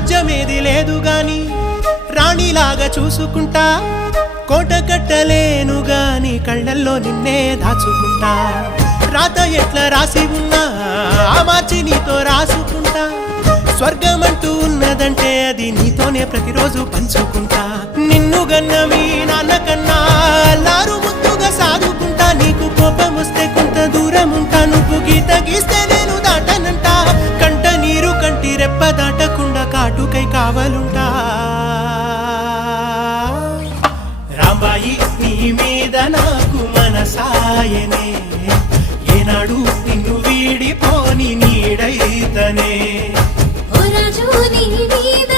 రాజ్యమేది లేదు గాని రాణిలాగా చూసుకుంటా, కోట కట్టలేను గాని కళ్ళల్లో నిన్నే దాచుకుంటా. రాత ఎట్లా రాసి ఉన్నా ఆ మార్చి నీతో రాసుకుంటా. స్వర్గమంటూ ఉన్నదంటే అది నీతోనే ప్రతిరోజు పంచుకుంటా. నిన్ను గన్న మీ నాన్న కన్నా లారు ముద్దుగా సాదుకుంటా. నీకు కోపం వస్తే కొంత దూరం ఉంటా, నువ్వు గీత గీస్తే నేను దాటనంట. కంట నీరు కంటి రెప్ప దాటకుండా కాటుకై కావలుంటా. రాంబాయి నీ మీద నాకు మనసాయనే, ఏనాడు నిన్ను వీడిపోని నీడైతనే. ఓ రాజు నీ మీద